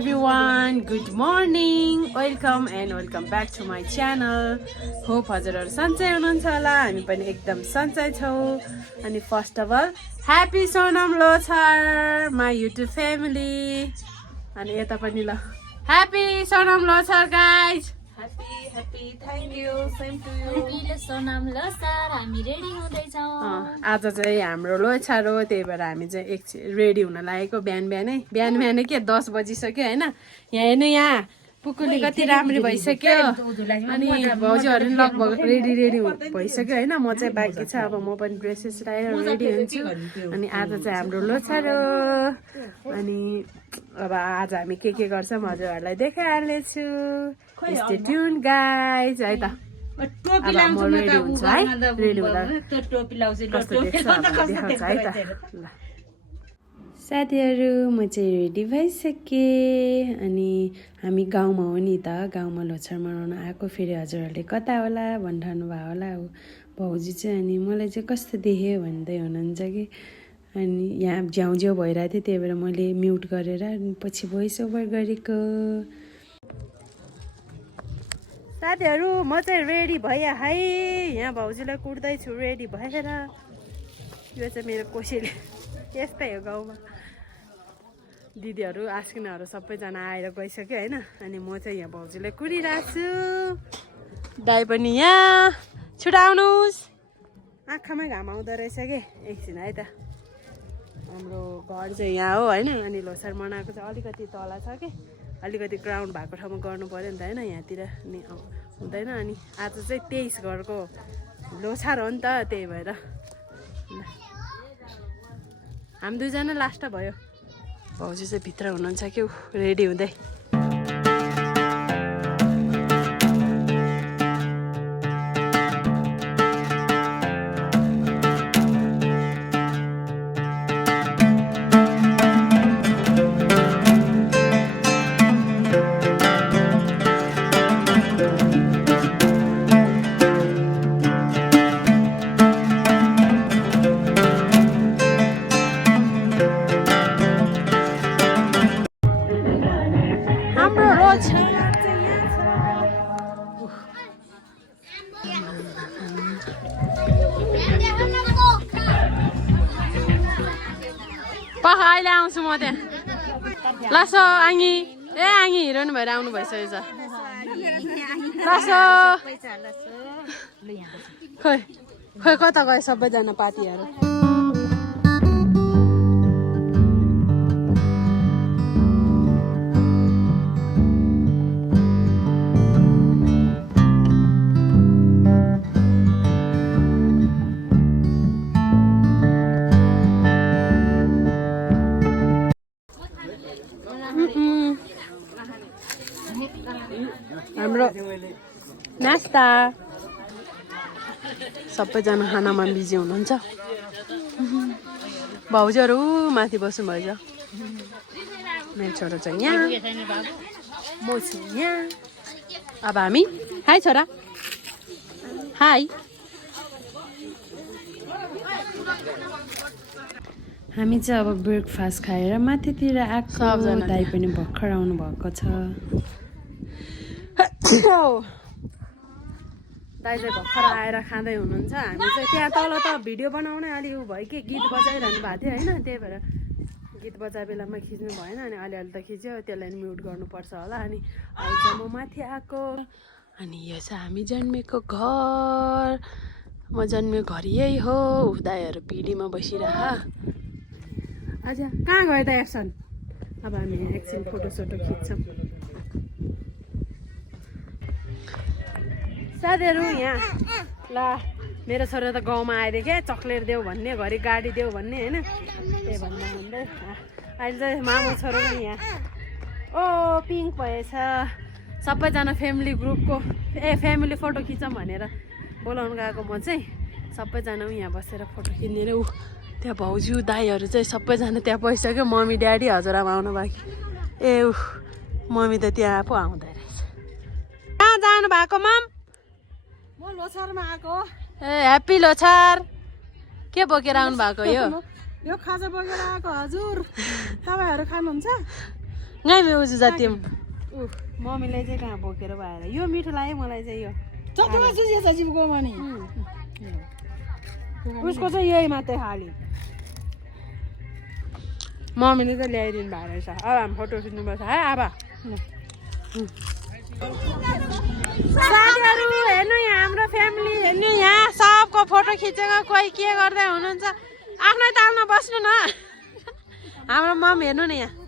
everyone, good morning, welcome and welcome back to my channel. Hope हजुरहरु सन्चै हुनुहुन्छ होला, हामी पनि एकदम सन्चै छौं. अनि first of all, happy Sonam Lochar my YouTube family. अनि यता पनि ल happy Sonam Lochar guys. Happy, thank you, same to you. Happy Sonam Lochar, हामी रेडी हुँदै छौं. आज चाहिँ हाम्रो लोछार हो, त्यही भएर हामी चाहिँ एक रेडी हुन लागेको बिहान के 10 बजिसक्यो हैन. यहाँ हेर्नु यहाँ पुकुली कति राम्रो भइसक्यो. अनि भाउजूहरु नि लगभग रेडी भइसक्यो हैन. म चाहिँ बाँकी छ, अब म पनि ड्रेसेस लगाएर रेडी हुन्छु. अनि आज चाहिँ हाम्रो लोछार हो. अनि अब आज हामी के गर्छ म हजुरहरुलाई देखाइहाल्ने छु. Stay tuned guys. है त टोपी लाउँछु म त हुन्छ है. रेडी हुँदा टोपी लाउँछु है त. ल साथीहरु, म चाहिँ रेडी भइसकेँ. अनि हामी गाउँमा हो नि त, गाउँमा लोछार मनाउन आएको. फेरि हजुरहरूले कता होला भनिरहनु भयो होला. भाउजू चाहिँ अनि मलाई चाहिँ कस्तो देख्यो भन्दै हुनुहुन्छ कि. अनि यहाँ झ्याउ भइरहेको थियो, त्यही भएर मैले म्युट गरेर पछि भोइस ओभर गरेको. साथीहरु, म चाहिँ रेडी भएँ है. यहाँ भाउजूलाई कुट्दैछु रेडी भएर. यो चाहिँ मेरो कोसेली. यस्तै हो गाउँमा. दिदीहरु आस्किनाहरु सबैजना आएर गइसक्यो हैन. अनि म चाहिँ यहाँ भाउजूलाई कुटिरहेको छु. दाइ पनि यहाँ छुटाउनुस्. आँखामा घाम आउँदो रहेछ के. एकछिन है त. हाम्रो घर चाहिँ यहाँ हो हैन. अनि लोसार मनाएको चाहिँ अलिकति तल छ के. अलिकति ग्राउन्ड भएको ठाउँमा गर्नु पर्यो नि त हैन. यहाँतिर नि हुँदैन. अनि आज चाहिँ 23 घरको लोछार हो नि त, त्यही भएर हामी दुईजना लास्ट भयो. भाउजू चाहिँ भित्र हुनुहुन्छ कि रेडी हुँदै. अहिले आउँछु म त्यहाँ. लसो आङी आङी हिरोइन भएर आउनु भइसकेको छ. लसो खोइ कता गयो सबैजना पार्टीहरू. हाम्रो नास्ता सबैजना खानामा बिजी हुनुहुन्छ. भाउजूहरू माथि बस्नु भएछ. मेरो छोरा चाहिँ यहाँ, म चाहिँ यहाँ. अब हामी हाई छोरा हाई. हामी चाहिँ अब ब्रेकफास्ट खाएर माथितिर आएको. दाइ पनि भर्खर आउनु भएको छ. दाइ चाहिँ भर्खर आएर खाँदै हुनुहुन्छ. हामी चाहिँ त्यहाँ तल त भिडियो बनाउनै अलि उ भयो कि गीत बजाइरहनु भएको थियो होइन. त्यही भएर गीत बजाए बेलामा खिच्नु भएन. अनि अलिअलि त खिच्यो, त्यसलाई म्युट गर्नुपर्छ होला. अनि अहिले चाहिँ म माथि आएको. अनि यो चाहिँ हामी जन्मेको घर. म जन्मेको घर यही हो. दाइहरू पिँढीमा बसिरह. आज कहाँ गयो त एप्सन. अब हामी एकछिन फोटोसोटो खिच्छौँ. साथीहरू यहाँ ल मेरो छोरा त गाउँमा आइदियो क्या. चक्लेट देऊ भन्ने, घरि गाडी देऊ भन्ने होइन. त्यही भन्दै अहिले चाहिँ मामु छोरो पनि यहाँ. ओ पिङ्क भएछ. सबैजना फ्यामिली ग्रुपको फ्यामिली फोटो खिचौँ भनेर बोलाउनु गएको. म चाहिँ सबैजना यहाँ बसेर फोटो खिच्ने र त्यहाँ भाउजू दाइहरू चाहिँ सबैजना त्यहाँ बसिसक्यो. मम्मी ड्याडी हजुरआमा आउनु बाँकी. ए मम्मी त त्यहाँ पो आउँदै रहेछ. कहाँ जानु भएको मम. म लोछारमा आएको. ए ह्याप्पी लोछार. के बोकेर आउनु भएको यो? यो खाजा बोकेर आएको हजुर. तपाईहरु खानुहुन्छ? ngay में उजु जाति मम्मीलाई चाहिँ कहाँ बोकेर भएर यो मिठो लाग्यो मलाई चाहिँ यो उसको चाहिँ यही मात्रै खाली मम्मीले चाहिँ ल्याइदिनु भएको रहेछ अब हामी फोटो खिच्नुपर्छ है अब साथीहरू हेर्नु यहाँ हाम्रो फ्यामिली हेर्नु यहाँ सबको फोटो खिचेको कोही के गर्दै हुनुहुन्छ आफ्नै तालमा बस्नु न हाम्रो मम हेर्नु न यहाँ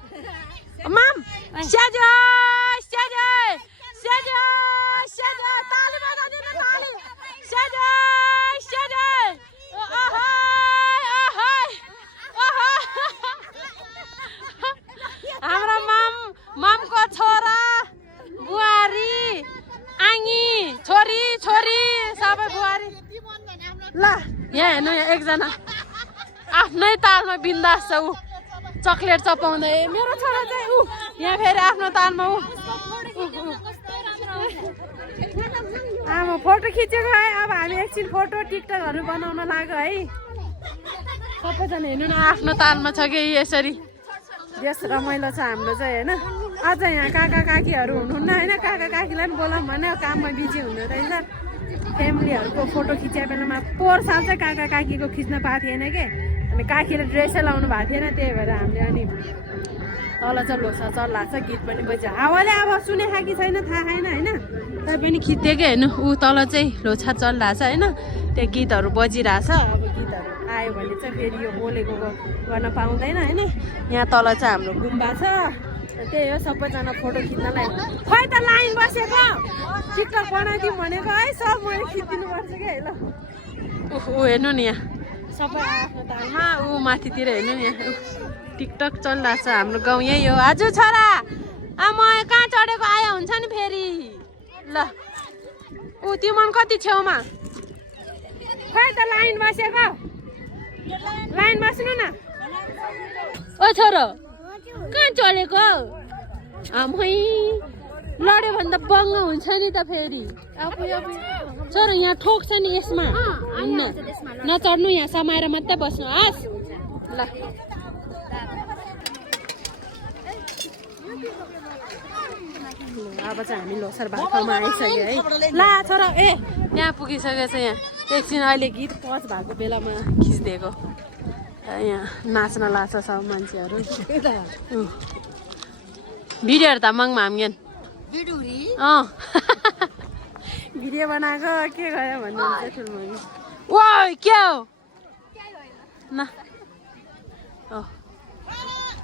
मम स्याजो स्याजो स्याजो स्याजो ताली बजाइदिनु ताली स्याजो स्याजो ओहो ओहो ओहो हाम्रो ममको छोरा बुहारी आङ्गी छोरी छोरी सबै बुहारी ल यहाँ हेर्नु यहाँ एकजना आफ्नै तालमा बिन्दास छ ऊ चक्लेट चपाउँदै मेरो छोरा चाहिँ ऊ यहाँ फेरि आफ्नो तालमा ऊ आमा फोटो खिचेको है अब हामी एकछिन फोटो टिकटकहरू बनाउन लाग्यो है सबैजना हेर्नु न आफ्नो तालमा छ कि यसरी देश रमाइलो छ हाम्रो चाहिँ होइन अझ यहाँ काका काकीहरू हुनुहुन्न होइन काका काकीलाई पनि बोलाऊँ भने काममा बिजी हुँदो रहेछ फ्यामिलीहरूको फोटो खिच्या बेलामा पोहोर साल चाहिँ काका काकीको खिच्न पाएको थिएन कि अनि काकीले ड्रेसै लाउनु भएको थिएन त्यही भएर हामीले अनि तल चाहिँ लोसा चल्लाएको छ गीत पनि बज्यो हावाले अब सुनेको कि छैन थाहा छैन होइन तै पनि खिच्यो कि होइन ऊ तल चाहिँ लोछा चलिरहेछ होइन त्यो गीतहरू बजिरहेछ अब गीतहरू आयो भने चाहिँ फेरि यो बोलेको गर्न पाउँदैन होइन यहाँ तल चाहिँ हाम्रो गुम्बा छ त्यही हो सबैजना फोटो खिच्नलाई खै त लाइन बसेको टिकटक बनाइदिउँ भनेको है सब मैले खिचिदिनु पर्छ कि है ल ऊ हेर्नु नि यहाँ सबै आफ्नो तालमा ऊ माथितिर हेर्नु नि यहाँ टिकटक चलिरहेको छ हाम्रो गाउँ यही हो हजुर छोरा म कहाँ चढेको आयो हुन्छ नि फेरि ल ऊ त्यो मन कति छेउमा खै त लाइन बसेको लाइन बस्नु न ओ छोरो कहाँ चढेको आमै लड्यो भने त बङ्ग हुन्छ नि त फेरि छोरो यहाँ ठोक्छ नि यसमा हुन्न नचढ्नु यहाँ समाएर मात्रै बस्नु हस् ल अब चाहिँ हामी लोसार भाकामा आइसक्यो है ला छोरा ए यहाँ पुगिसकेको छ यहाँ एकछिन अहिले गीत पज भएको बेलामा खिचिदिएको यहाँ नाच्न लाग्छ सब मान्छेहरू भिडियोहरू त मङमा हाम्गेन भिडियो बनाएको के गयो भन्नुहुन्छ ठुल्मनी ओ के हो न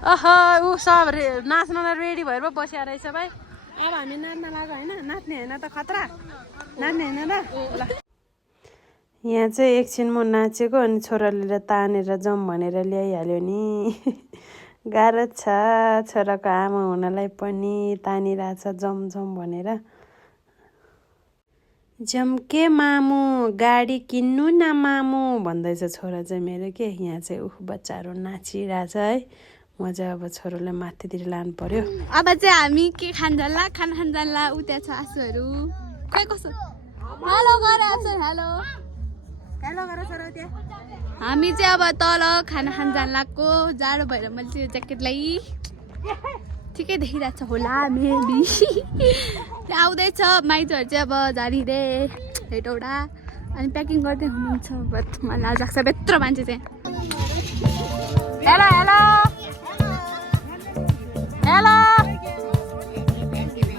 अह ऊ सब नाच्नलाई रेडी भएर पो बसिया रहेछ भाइ अब हामी नाच्न लाग्यो होइन नाच्ने होइन त खतरा नाच्ने होइन ल यहाँ चाहिँ एकछिन म नाचेको अनि छोराले तानेर जाउँ भनेर ल्याइहाल्यो नि गाह्रो छ छोराको आमा हुनलाई पनि तानिरहेछ जाउँ जाउँ भनेर जम्के मामु गाडी किन्नु न मामु भन्दैछ छोरा चाहिँ मेरो के यहाँ चाहिँ बच्चाहरू नाचिरहेछ है म चाहिँ अब छोरालाई माथितिर लानु पर्यो अब चाहिँ हामी के खान्छला खाना खान्छला उ त्यहाँ छ आँसुहरू खै कसो हेलो गरेछ हेलो हेलो गर छोरा त्यहाँ हामी चाहिँ अब तल खाना खान जान लाग्को जाडो भएर मैले चाहिँ ज्याकेटलाई ठिकै देखिरहेको छ होला मेबी त्यहाँ आउँदैछ माइजहरू चाहिँ अब झारिँदै हेटौडा अनि प्याकिङ गर्दै हुनुहुन्छ बट मलाई लाज लाग्छ यत्रो मान्छे चाहिँ हेलो हेलो हेलो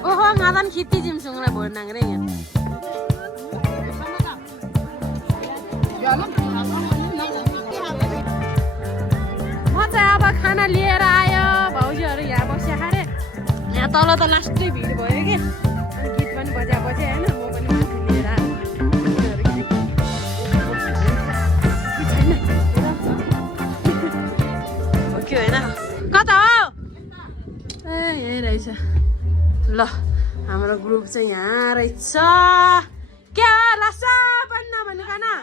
ओहो ngadan khiti jim sungai boleh nangre ya म चाहिँ अब खाना लिएर आयो भाउजूहरू यहाँ बस्या खारे यहाँ तल त लास्टै भिड भयो कि गीत पनि बजाएपछि होइन म पनि माथि लिएर हो कि होइन कता हो ए यहीँ रहेछ ल हाम्रो ग्रुप चाहिँ यहाँ रहेछ के हो लासा पनि नभन्नु खाना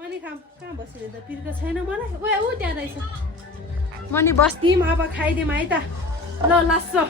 मनी खाम कहाँ बसेर त पिर्को छैन मलाई ऊ त्यहाँ रहेछ मनी बस्दिउँ अब खाइदिउँ है त ल लासो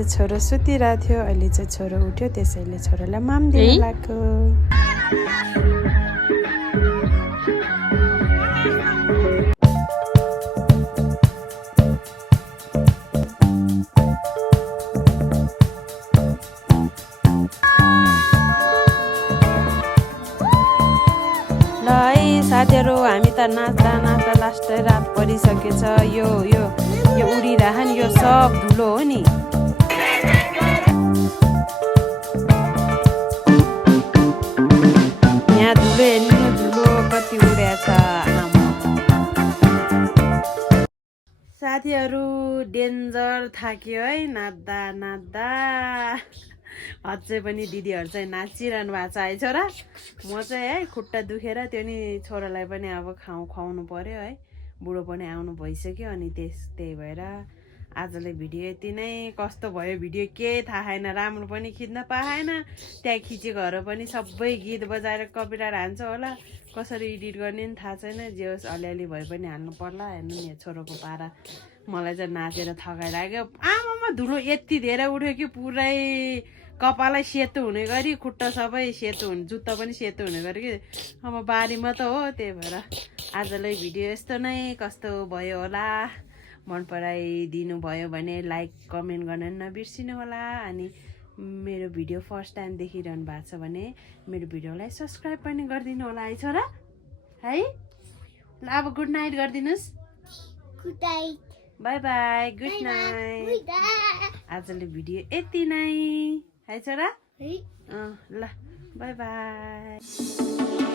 चाहिँ छोरो सुतिरहेको थियो अहिले चाहिँ छोरो उठ्यो त्यसैले छोरोलाई माम दिन लाग्यो साथीहरू हामी त नाच्दा नाच्दा लास्टै रात परिसकेछ यो उडिरह नि यो सब धुलो हो नि यहाँ धुलो हेर्नु धुलो कति उडेछ साथीहरू डेन्जर थाक्यो है नाच्दा नाच्दा अझै पनि दिदीहरू चाहिँ नाचिरहनु भएको छ है छोरा म चाहिँ है खुट्टा दुखेर त्यो नि छोरालाई पनि अब खुवाउनु पर्यो है बुढो पनि आउनु भइसक्यो अनि त्यही भएर आजले भिडियो यति नै कस्तो भयो भिडियो केही थाहा छैन राम्रो पनि खिच्न पाएन त्यहाँ खिचेकोहरू पनि सबै गीत बजाएर कपिराइट हान्छ होला कसरी एडिट गर्ने नि थाहा छैन जे होस् अलिअलि भए पनि हाल्नु पर्ला हेर्नु नि छोरोको पारा मलाई चाहिँ नाचेर थकाइराख्यो आमामा धुलो यति धेरै उठ्यो कि पुरै कपालै सेतो हुने गरी खुट्टा सबै सेतो हुने जुत्ता पनि सेतो हुने गरी कि अब बारीमा त हो त्यही भएर आजलाई भिडियो यस्तो नै कस्तो भयो होला मन पराइदिनु भयो भने लाइक कमेन्ट गर्न नबिर्सिनु होला अनि मेरो भिडियो फर्स्ट टाइम देखिरहनु भएको छ भने मेरो भिडियोलाई सब्सक्राइब पनि गरिदिनु होला है छोरा है ल अब गुड नाइट गरिदिनुहोस् good night by by good night आजले भिडियो यति नै है छोरा ल बाई बाई